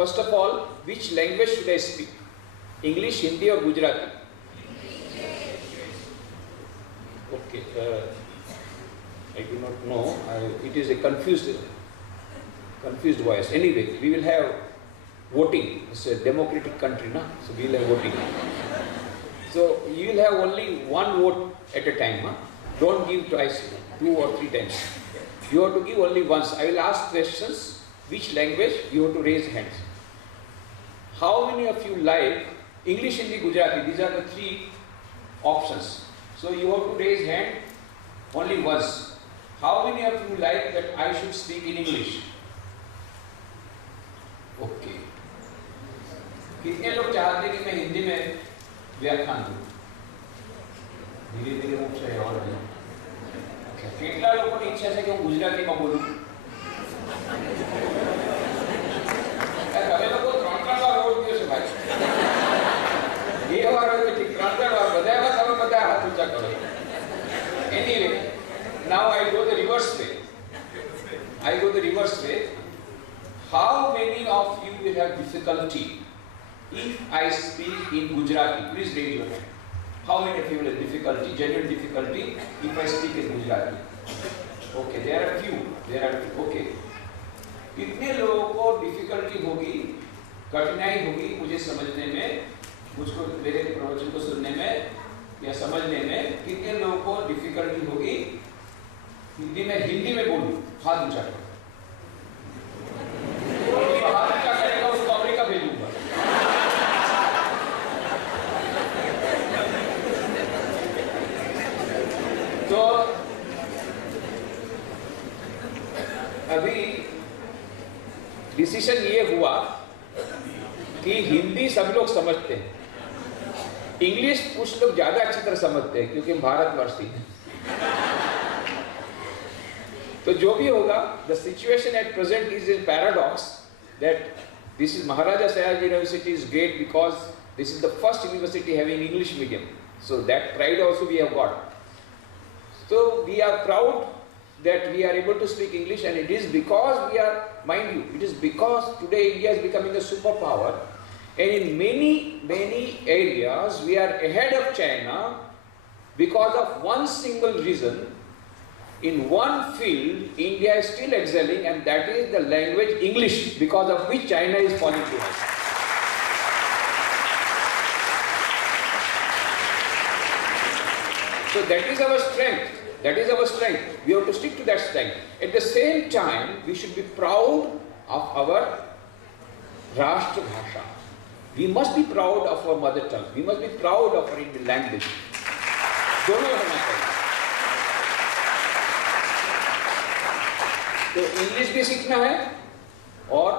First of all, which language should I speak? English, Hindi or Gujarati? Okay, I do not know. It is a confused voice. Anyway, we will have voting. It's a democratic country, na? So we will have voting. So you will have only one vote at a time. Huh? Don't give twice, 2 or 3 times. You have to give only once. I will ask questions. Which language? You have to raise hands. How many of you like English, Hindi, Gujarati? These are the 3 options. So you have to raise hand only once. How many of you like that I should speak in English? Okay. कितने लोग चाहते हैं कि मैं हिंदी में व्याख्यान दूं? धीरे-धीरे रूप से और है। अच्छा, कितना लोगों की इच्छा है कि मैं गुजराती में बोलूं? તમે લોકો 3 વાર વોટ કર્યો છે ભાઈ. 2 વાર હોય તો 3 વાર બધા તમે બધા હાથ ઊંચા કરો. Anyway, now I go the reverse way. How many of you will have difficulty if I speak in Gujarati? Please raise your hand. How many of you will have difficulty, genuine difficulty, if I speak in Gujarati? Okay, there are few. Okay. कितने लोगों को difficulty होगी, कठिनाई होगी मुझे समझने में, मुझको मेरे प्रवचन को सुनने में या समझने में? कितने लोगों को डिफिकल्टी होगी हिंदी में बोलूं? हाथ ऊंचा करो. हाथ ऊंचा करेगा उसको अमेरिका भेजूंगा. तो अभी डिसीजन ये हुआ कि हिंदी सब लोग समझते हैं, इंग्लिश कुछ लोग ज्यादा अच्छी तरह समझते हैं क्योंकि भारतवर्षी हैं. तो जो भी होगा, the situation at present is a paradox that this is Maharaja Sayaji University is great because this is the first university having English medium. So that pride also we have got. So we are proud that we are able to speak English, and it is because we are, mind you, it is because today India is becoming a superpower, and in many areas we are ahead of China because of one single reason. In one field, India is still excelling, and that is the language English, because of which China is falling behind. So that is our strength. We have to stick to that strength. At the same time, we should be proud of our Rashtra Bhasha. We must be proud of our mother tongue. We must be proud of our Indian language. दोनों होना चाहिए. तो English भी सीखना है और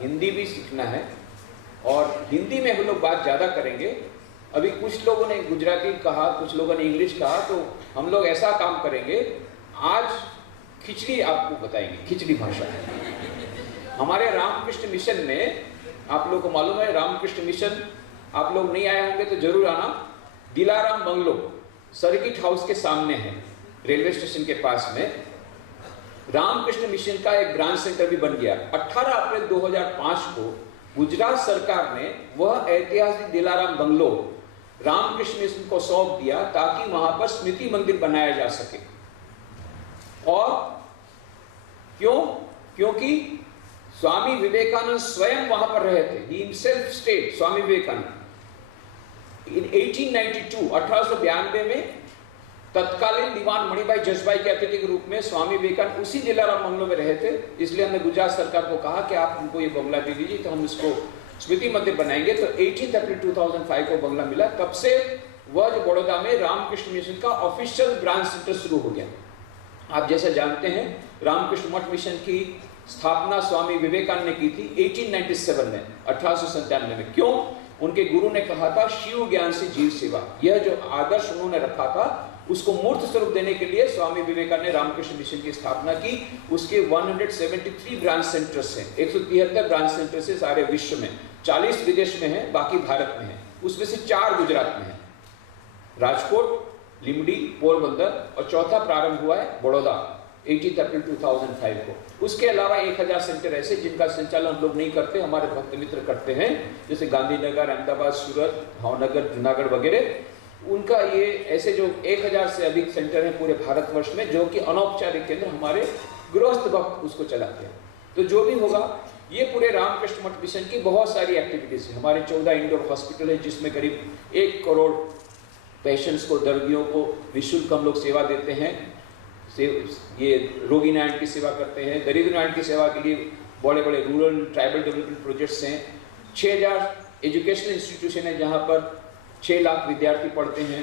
हिंदी भी सीखना है, और हिंदी में हम लोग बात ज़्यादा करेंगे. अभी कुछ लोगों ने गुजराती कहा, कुछ लोगों ने इंग्लिश कहा, तो हम लोग ऐसा काम करेंगे, आज खिचड़ी आपको बताएंगे, खिचड़ी भाषा. हमारे रामकृष्ण मिशन में, आप लोगों को मालूम है रामकृष्ण मिशन, आप लोग नहीं आए होंगे तो जरूर आना. दिलाराम बंगलो सर्किट हाउस के सामने है, रेलवे स्टेशन के पास में. रामकृष्ण मिशन का एक ब्रांच सेंटर भी बन गया. 18 अप्रैल 2005 को गुजरात सरकार ने वह ऐतिहासिक दिलाराम बंगलो रामकृष्ण मिशन को सौंप दिया ताकि वहां पर स्मृति मंदिर बनाया जा सके. और क्यों? क्योंकि स्वामी विवेकानंद स्वयं वहां पर रहे थे. He himself stayed, Swami Vivekananda. In 1892, 1892 में तत्कालीन दीवान मणिभाई जसभाई के अतिथि के रूप में स्वामी विवेकानंद उसी दिलाराम बंगलो में रहे थे. इसलिए हमने गुजरात सरकार को कहा कि आप हमको ये बंगला दे दीजिए तो हम इसको स्मृति मंदिर बनाएंगे. तो 18 अप्रैल 2005 को बंगला मिला. तब से वह जो बड़ौदा में रामकृष्ण मिशन का ऑफिशियल ब्रांच सेंटर शुरू हो गया. आप जैसे जानते हैं रामकृष्ण मठ मिशन की स्थापना स्वामी विवेकानंद ने की थी 1897 में, 1897 में. क्यों? उनके गुरु ने कहा था शिव ज्ञान से जीव सेवा. यह जो आदर्श उन्होंने रखा था उसको मूर्त स्वरूप देने के लिए स्वामी विवेकानंद ने रामकृष्ण मिशन की स्थापना की. उसके 173 ब्रांच सेंटर्स हैं, 173 ब्रांच सेंटर्स हैं सारे विश्व में. 40 विदेश में है, बाकी भारत में है. उसमें से 4 गुजरात में है, राजकोट, लिमडी, पोरबंदर, और चौथा प्रारंभ हुआ है बड़ौदा. 18 अप्रैल 2005 को। उसके अलावा 1000 सेंटर ऐसे जिनका संचालन हम लोग नहीं करते, हमारे भक्त मित्र करते हैं, जैसे गांधीनगर, अहमदाबाद, सूरत, भावनगर, जूनागढ़ वगैरह। उनका ये ऐसे जो 1000 से अधिक सेंटर हैं पूरे भारतवर्ष में, जो कि अनौपचारिक केंद्र हमारे गृहस्थ भक्त उसको चलाते हैं। तो जो भी होगा, ये पूरे रामकृष्ण मठ मिशन की बहुत सारी एक्टिविटीज है। हमारे 14 इंडोर हॉस्पिटल है, जिसमें करीब 1 करोड़ पेशेंट्स को, दर्दियों को निःशुल्क हम लोग सेवा देते हैं। ये रोगी नारायण की सेवा करते हैं, दरिद्र नारायण की सेवा के लिए बड़े बड़े रूरल ट्राइबल डेवलपमेंट प्रोजेक्ट्स हैं। 6000 एजुकेशनल इंस्टीट्यूशन है जहाँ पर 6 लाख विद्यार्थी पढ़ते हैं।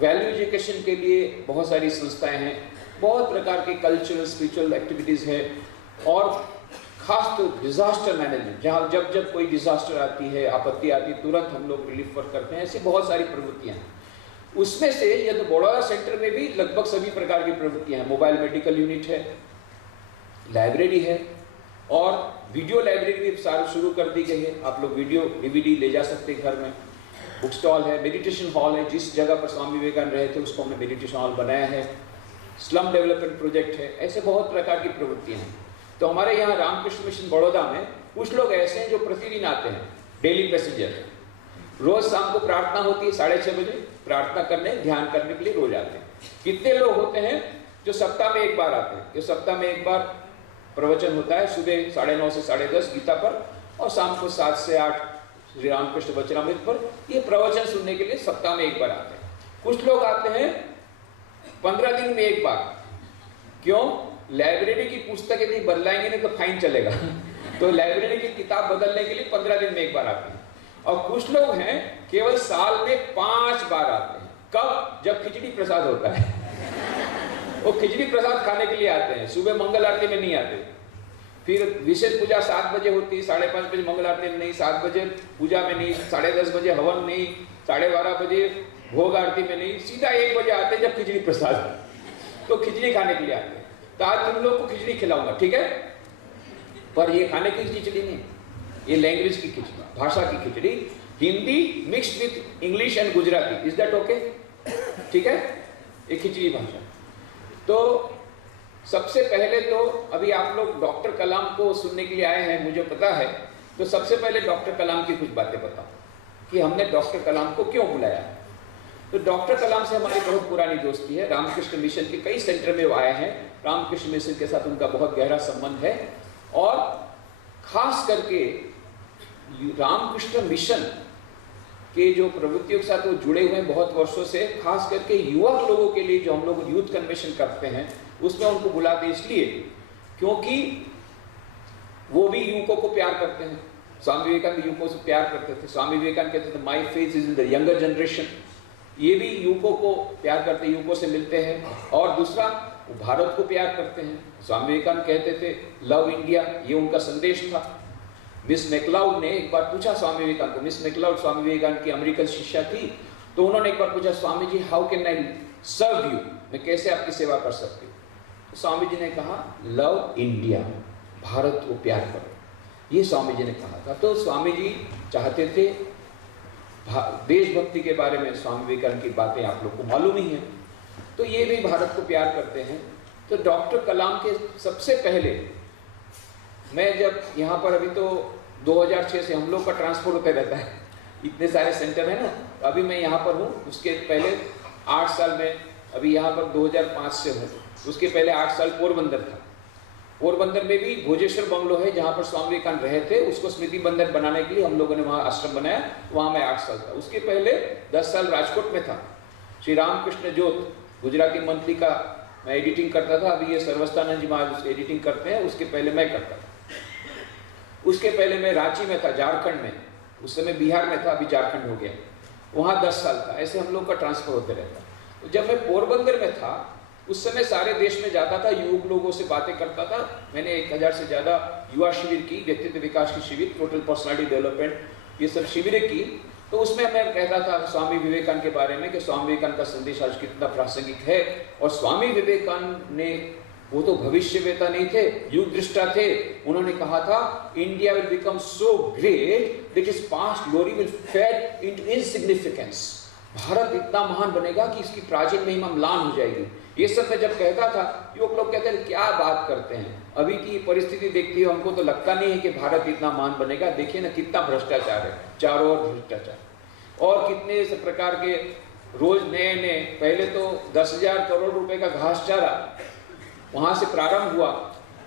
वैल्यू एजुकेशन के लिए बहुत सारी संस्थाएं हैं, बहुत प्रकार के कल्चरल स्पिरिचुअल एक्टिविटीज़ हैं। और खास तो डिजास्टर मैनेजमेंट, जहाँ जब जब कोई डिजास्टर आती है, आपत्ति आती है, तुरंत हम लोग रिलीफ वर्क करते हैं। ऐसी बहुत सारी प्रवृत्तियाँ हैं। उसमें से ये तो बड़ौदा सेंटर में भी लगभग सभी प्रकार की प्रवृत्तियां हैं। मोबाइल मेडिकल यूनिट है, लाइब्रेरी है, और वीडियो लाइब्रेरी भी सारी शुरू कर दी गई है। आप लोग वीडियो DVD ले जा सकते हैं घर में। बुक स्टॉल है, मेडिटेशन हॉल है, जिस जगह पर स्वामी विवेकानंद रहे थे उसको हमने मेडिटेशन हॉल बनाया है। स्लम डेवलपमेंट प्रोजेक्ट है। ऐसे बहुत प्रकार की प्रवृत्तियां हैं। तो हमारे यहाँ रामकृष्ण मिशन बड़ौदा में कुछ लोग ऐसे हैं जो प्रतिदिन आते हैं, डेली पैसेंजर। रोज शाम को प्रार्थना होती है 6:30 बजे, प्रार्थना करने, ध्यान करने के लिए रोज आते हैं। कितने लोग होते हैं जो सप्ताह में एक बार आते हैं? जो सप्ताह में एक बार प्रवचन होता है, सुबह 9:30 से 10:30 गीता पर, और शाम को 7 से 8 श्री रामकृष्ण वचनामृत पर। ये प्रवचन सुनने के लिए सप्ताह में एक बार आते हैं। कुछ लोग आते हैं 15 दिन में एक बार। क्यों? लाइब्रेरी की पुस्तक यदि बदलाएंगे नहीं तो फाइन चलेगा। तो लाइब्रेरी की किताब बदलने के लिए 15 दिन में एक बार आते हैं। और कुछ लोग हैं केवल साल में 5 बार आते हैं। कब? जब खिचड़ी प्रसाद होता है। वो खिचड़ी प्रसाद खाने के लिए आते हैं। सुबह मंगल आरती में नहीं आते। फिर विशेष पूजा 7 बजे होती है, 5:30 बजे मंगल आरती में नहीं, 7 बजे पूजा में नहीं, 10:30 बजे हवन नहीं, 12:30 बजे भोग आरती में नहीं, सीधा 1 बजे आते हैं जब खिचड़ी प्रसाद। तो खिचड़ी खाने के लिए आते हैं। तो आज तुम लोग को खिचड़ी खिलाऊंगा, ठीक है? पर ये खाने की खिचड़ी नहीं, ये लैंग्वेज की खिचड़ी, भाषा की खिचड़ी। Hindi mixed with English and Gujarati. Is that okay? ठीक है, एक खिचड़ी भाषा। तो सबसे पहले तो अभी आप लोग डॉक्टर कलाम को सुनने के लिए आए हैं, मुझे पता है। तो सबसे पहले डॉक्टर कलाम की कुछ बातें बताओ कि हमने डॉक्टर कलाम को क्यों बुलाया। तो डॉक्टर कलाम से हमारी बहुत पुरानी दोस्ती है। रामकृष्ण मिशन के कई सेंटर में वो आए हैं। रामकृष्ण मिशन के साथ उनका बहुत गहरा संबंध है। और खास करके रामकृष्ण मिशन के जो प्रवृत्तियों के साथ वो जुड़े हुए हैं बहुत वर्षों से, खास करके युवक लोगों के लिए जो हम लोग यूथ कन्वेंशन करते हैं उसमें उनको बुलाते इसलिए क्योंकि वो भी युवकों को प्यार करते हैं। स्वामी विवेकानंद युवकों से प्यार करते थे। स्वामी विवेकानंद कहते थे my faith is in the younger generation. ये भी युवकों को प्यार करते, युवकों से मिलते हैं। और दूसरा, वो भारत को प्यार करते हैं। स्वामी विवेकानंद कहते थे लव इंडिया, ये उनका संदेश था। मिस मैकलाउड ने एक बार पूछा स्वामी विवेकानंद को, मिस मैकलाउड स्वामी विवेकानंद की अमेरिकन शिष्या थी, तो उन्होंने एक बार पूछा Swami ji how can I serve you, मैं कैसे आपकी सेवा कर सकती हूँ? तो स्वामी जी ने कहा लव इंडिया, भारत को प्यार करो, ये स्वामी जी ने कहा था। तो स्वामी जी चाहते थे, देशभक्ति के बारे में स्वामी विवेकानंद की बातें आप लोग को मालूम ही है, तो ये भी भारत को प्यार करते हैं। तो डॉक्टर कलाम के सबसे पहले मैं जब यहाँ पर, अभी तो 2006 से हम लोग का ट्रांसपोर्ट होता रहता है, इतने सारे सेंटर है ना, अभी मैं यहाँ पर हूँ। उसके पहले 8 साल में, अभी यहाँ पर 2005 से हूँ। उसके पहले 8 साल पोरबंदर था। पोरबंदर में भी भोजेश्वर बंगलो है जहाँ पर स्वामी विवेकानंद रहे थे, उसको स्मृति बंदर बनाने के लिए हम लोगों ने वहाँ आश्रम बनाया, वहाँ मैं 8 साल था। उसके पहले 10 साल राजकोट में था। श्री रामकृष्ण ज्योत गुजराती मंथली का मैं एडिटिंग करता था। अभी ये सर्वस्थानंद जी महाराज एडिटिंग करते हैं, उसके पहले मैं करता था। उसके पहले मैं रांची में था, झारखंड में। उस समय बिहार में था, अभी झारखंड हो गया। वहाँ 10 साल था। ऐसे हम लोग का ट्रांसफर होते रहता। तो जब मैं पोरबंदर में था उस समय सारे देश में जाता था, युवक लोगों से बातें करता था। मैंने 1000 से ज़्यादा युवा शिविर की, व्यक्तित्व विकास की शिविर, टोटल पर्सनालिटी डेवलपमेंट, ये सब शिविरें की। तो उसमें मैं कहता था स्वामी विवेकानंद के बारे में कि स्वामी विवेकानंद का संदेश आज कितना प्रासंगिक है। और स्वामी विवेकानंद ने, वो तो भविष्यवेता नहीं थे, युग दृष्टा थे। उन्होंने कहा था India will become so great that its past glory will fade into insignificance. Bharat इतना महान बनेगा कि इसकी प्राचीन महिमा म्लान हो जाएगी। ये सब मैं जब कहता था, युवक लोग कहते हैं क्या बात करते हैं, अभी की परिस्थिति देखती है हमको तो लगता नहीं है कि भारत इतना महान बनेगा। देखिए ना कितना भ्रष्टाचार है, चारों ओर भ्रष्टाचार, और कितने इस प्रकार के रोज नए नए, पहले तो 10,000 करोड़ रुपए का घास चारा वहां से प्रारंभ हुआ,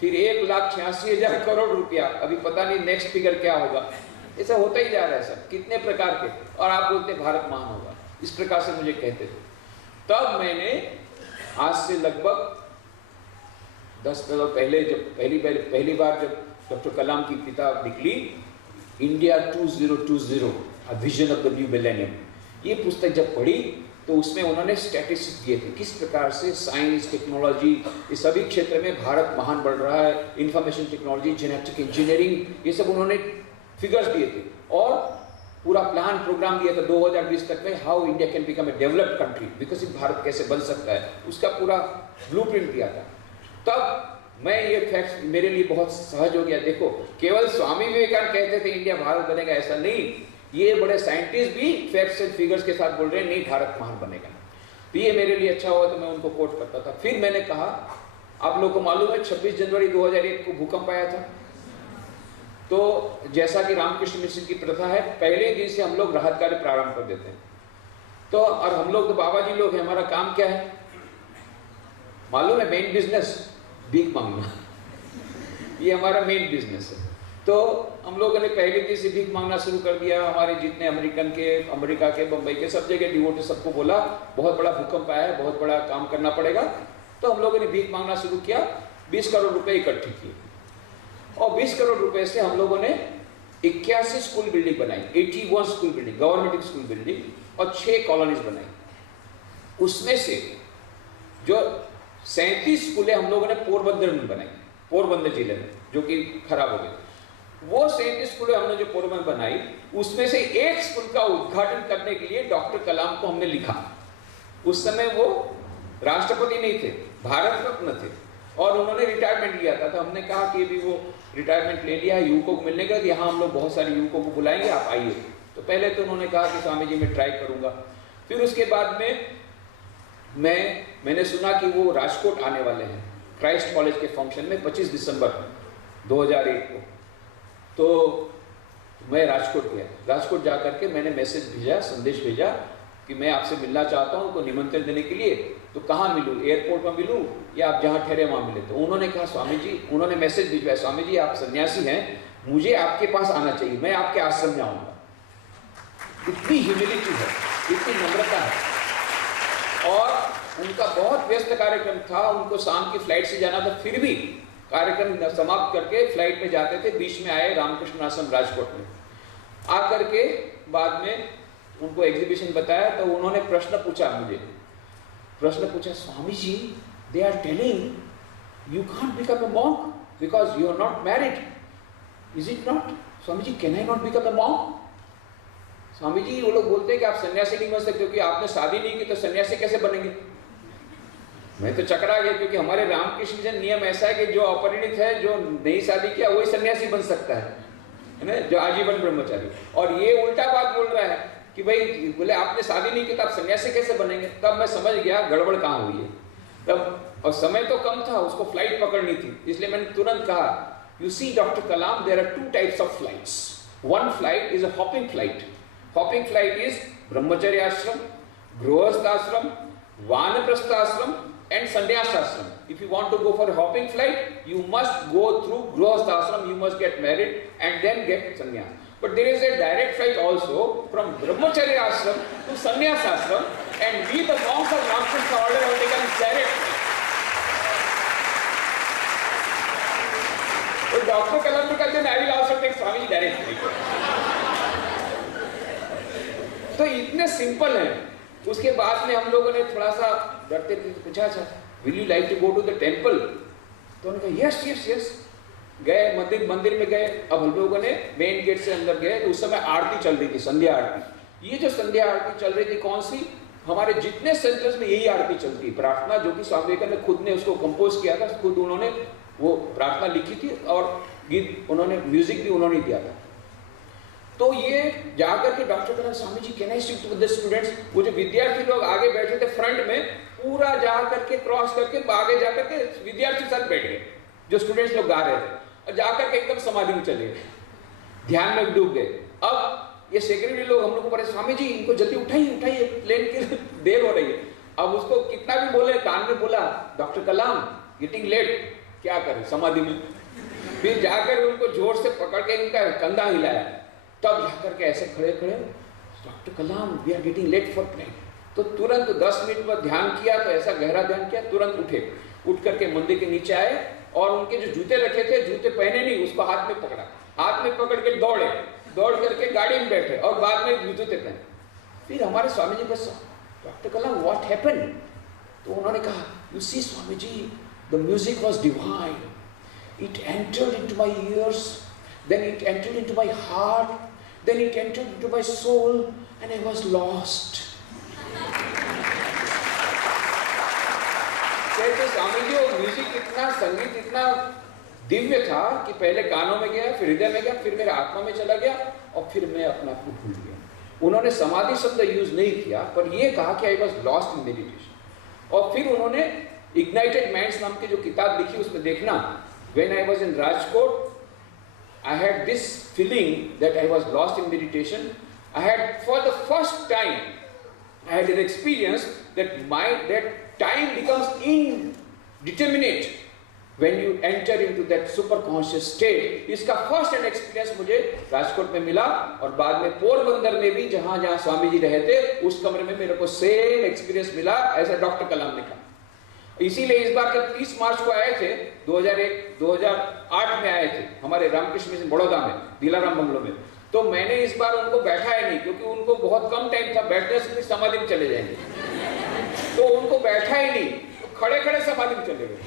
फिर 1,86,000 करोड़ रुपया, अभी पता नहीं नेक्स्ट फिगर क्या होगा। ऐसा होता ही जा रहा है सब, कितने प्रकार के, और आप बोलते भारत महान होगा, इस प्रकार से मुझे कहते थे। तब मैंने आज से लगभग 10 साल पहले जब पहली बार जब डॉक्टर कलाम की किताब निकली, India 2020 a vision of the new millennium, ये पुस्तक जब पढ़ी तो उसमें उन्होंने स्टैटिस्टिक्स दिए थे किस प्रकार से साइंस, टेक्नोलॉजी, इस सभी क्षेत्र में भारत महान बढ़ रहा है, इंफॉर्मेशन टेक्नोलॉजी, जेनेटिक इंजीनियरिंग, ये सब उन्होंने फिगर्स दिए थे, और पूरा प्लान प्रोग्राम दिया था 2020 तक में, how India can become a developed country, विकसित भारत कैसे बन सकता है, उसका पूरा ब्लूप्रिंट दिया था। तब मैं ये फैक्ट मेरे लिए बहुत सहज हो गया। देखो, केवल स्वामी विवेकानंद कहते थे इंडिया भारत बनेगा, ऐसा नहीं, ये बड़े साइंटिस्ट भी फैक्ट्स एंड फिगर्स के साथ बोल रहे हैं नहीं भारत महान बनेगा। तो ये मेरे लिए अच्छा हुआ, तो मैं उनको कोट करता था। फिर मैंने कहा, आप लोगों को मालूम है 26 जनवरी 2001 को भूकंप आया था, तो जैसा कि रामकृष्ण मिशन की प्रथा है, पहले दिन से हम लोग राहत कार्य प्रारंभ कर देते हैं। तो और हम लोग तो बाबा जी लोग हैं, हमारा काम क्या है मालूम है? मेन बिजनेस भीख मांगना ये हमारा मेन बिजनेस है। तो हम लोगों ने पहले दिन से भीख मांगना शुरू कर दिया। हमारे जितने अमेरिका के, बंबई के, सब जगह डिवोटी सबको बोला बहुत बड़ा भूकंप आया है, बहुत बड़ा काम करना पड़ेगा। तो हम लोगों ने भीख मांगना शुरू किया, 20 करोड़ रुपए इकट्ठे किए, और 20 करोड़ रुपए से हम लोगों ने 81 स्कूल बिल्डिंग बनाई, 81 school building, government school building, और 6 कॉलोनीज बनाई। उसमें से जो 37 स्कूलें हम लोगों ने पोरबंदर में बनाई, पोरबंदर जिले में, जो कि खराब हो गई। वो 37 स्कूलें हमने जो पोरबंदर बनाई, उसमें से एक स्कूल का उद्घाटन करने के लिए डॉक्टर कलाम को हमने लिखा। उस समय वो राष्ट्रपति नहीं थे, भारत रत्न थे, और उन्होंने रिटायरमेंट लिया था। तो हमने कहा कि अभी वो रिटायरमेंट ले लिया है, युवकों को मिलने का, यहाँ हम लोग बहुत सारे युवकों को बुलाएंगे, आप आइए। तो पहले तो उन्होंने कहा कि स्वामी जी मैं ट्राई करूंगा। फिर उसके बाद में मैंने सुना कि वो राजकोट आने वाले हैं क्राइस्ट कॉलेज के फंक्शन में 25 दिसंबर 2001 को। तो मैं राजकोट गया, राजकोट जा करके मैंने मैसेज भेजा, संदेश भेजा कि मैं आपसे मिलना चाहता हूं, तो निमंत्रण देने के लिए। तो कहाँ मिलूं, एयरपोर्ट में मिलूं या आप जहाँ ठहरे वहाँ मिले? तो उन्होंने कहा स्वामी जी, उन्होंने मैसेज भिजवाया, स्वामी जी आप सन्यासी हैं, मुझे आपके पास आना चाहिए, मैं आपके आश्रम में आऊँगा। इतनी ह्यूमिलिटी है, इतनी नम्रता है। और उनका बहुत व्यस्त कार्यक्रम था, उनको शाम की फ्लाइट से जाना था, फिर भी कार्यक्रम समाप्त करके फ्लाइट में जाते थे, बीच में आए रामकृष्ण आश्रम राजकोट में। आकर के बाद में उनको एग्जीबिशन बताया, तो उन्होंने प्रश्न पूछा मुझे, Swami ji they are telling you can't become a monk because you are not married, is it not? Swami ji can I not become a monk? Swami ji वो लोग बोलते हैं कि आप सन्यासी नहीं बन सकते क्योंकि आपने शादी नहीं की, तो सन्यासी कैसे बनेंगे? मैं तो चकरा गया, क्योंकि हमारे रामकृष्ण मिशन नियम ऐसा है कि जो अपरिणित है, जो नई शादी किया, वही सन्यासी बन सकता है ना, जो आजीवन ब्रह्मचारी। और ये उल्टा बात बोल रहा है कि भाई बोले आपने शादी नहीं की तो आप सन्यासी कैसे बनेंगे? तब मैं समझ गया गड़बड़ कहाँ हुई है तब, और समय तो कम था, उसको फ्लाइट पकड़नी थी, इसलिए मैंने तुरंत कहा, you see doctor Kalam, there are 2 types of flights. One flight is a hopping flight. Hopping flight is ब्रह्मचर्य आश्रम, गृहस्थ आश्रम, वानप्रस्थ आश्रम and sannyas ashram. If you want to go for a hopping flight, you must go through grihastha ashram, you must get married and then get sannyas. But there is a direct flight also from brahmacharya ashram to sannyas ashram, and we the monks of Ramakrishna order have taken direct flight. So Dr. Kalam ne कहते हैं I will also take Swami direct flight. तो इतने simple है। उसके बाद में हम लोगों ने थोड़ा सा डरते पूछा, अच्छा will you like to go to the temple? तो उन्होंने कहा यस यस यस। गए मंदिर में गए। अब हम लोगों ने मेन गेट से अंदर गए, तो उस समय आरती चल रही थी, संध्या आरती। ये जो संध्या आरती चल रही थी, कौन सी? हमारे जितने सेंटर्स में यही आरती चलती है, प्रार्थना, जो कि स्वामी विवेकानंद ने खुद ने उसको कंपोज किया था, खुद उन्होंने वो प्रार्थना लिखी थी और गीत उन्होंने, म्यूजिक भी उन्होंने दिया था। तो ये जाकर के doctor Kalam, Swami ji can I speak to the students? वो जो विद्यार्थी लोग आगे बैठे थे फ्रंट में, पूरा जा करके क्रॉस करके आगे जा करके विद्यार्थी साथ बैठ गए, जो स्टूडेंट्स लोग गा रहे थे, और जाकर के एकदम समाधि में चले गए, ध्यान में डूब गए। अब ये सेक्रेटरी लोग हम लोग को बोले, स्वामी जी इनको जल्दी उठाइए उठाइए, प्लेन की देर हो रही है। अब उसको कितना भी बोले, कान में बोला, डॉक्टर कलाम गेटिंग लेट, क्या करें समाधि में। फिर जाकर उनको जोर से पकड़ के इनका कंधा हिलाया, तब जाकर के ऐसे खड़े खड़े, doctor Kalam we are getting late for plane. तो तुरंत 10 मिनट पर ध्यान किया, तो ऐसा गहरा ध्यान किया, तुरंत उठे, उठ करके मंदिर के नीचे आए और उनके जो जूते रखे थे, जूते पहने नहीं, उसको हाथ में पकड़ा, हाथ में पकड़ के दौड़े, दौड़ करके गाड़ी में बैठे और बाद में जूते पहने। फिर हमारे स्वामी जी बस, डॉक्टर कलाम व्हाट हैपेंड? तो उन्होंने कहा, you see Swami ji, the music was divine, it entered into my ears, then it entered into my heart, then it entered into my soul and I was lost. कहते स्वामी जी वो music इतना, संगीत इतना दिव्य था कि पहले कानों में गया, फिर हृदय में गया, फिर मेरे आत्मा में चला गया और फिर मैं अपना को भूल गया। उन्होंने समाधि शब्द यूज नहीं किया, पर यह कहा कि I was lost in meditation. और फिर उन्होंने इग्नाइटेड माइंड्स नाम की जो किताब लिखी, उसमें देखना, when I was in Rajkot I had this feeling that I was lost in meditation. I had, for the first time, I had an experience that that time becomes indeterminate when you enter into that super conscious state. इसका first hand experience मुझे राजकोट में मिला और बाद में पोरबंदर में भी, जहां जहां स्वामी जी रहते, उस कमरे में मेरे को सेम एक्सपीरियंस मिला, ऐसा डॉक्टर कलाम ने कहा। इसीलिए इस बार जब 30 मार्च को आए थे, 2008 में आए थे हमारे रामकृष्ण मिशन बड़ौदा में, दिलाराम बंगलो में, तो मैंने इस बार उनको बैठाया नहीं, क्योंकि उनको बहुत कम टाइम था, बैठने से समाधि में चले जाएंगे, तो उनको बैठा ही नहीं, तो खड़े खड़े समाधि में चले गए।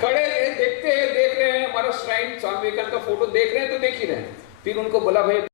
खड़े देख रहे हैं हमारा श्राइन, स्वामी विवेकानंद का फोटो देख रहे हैं तो देख ही रहे हैं। फिर उनको बोला, भाई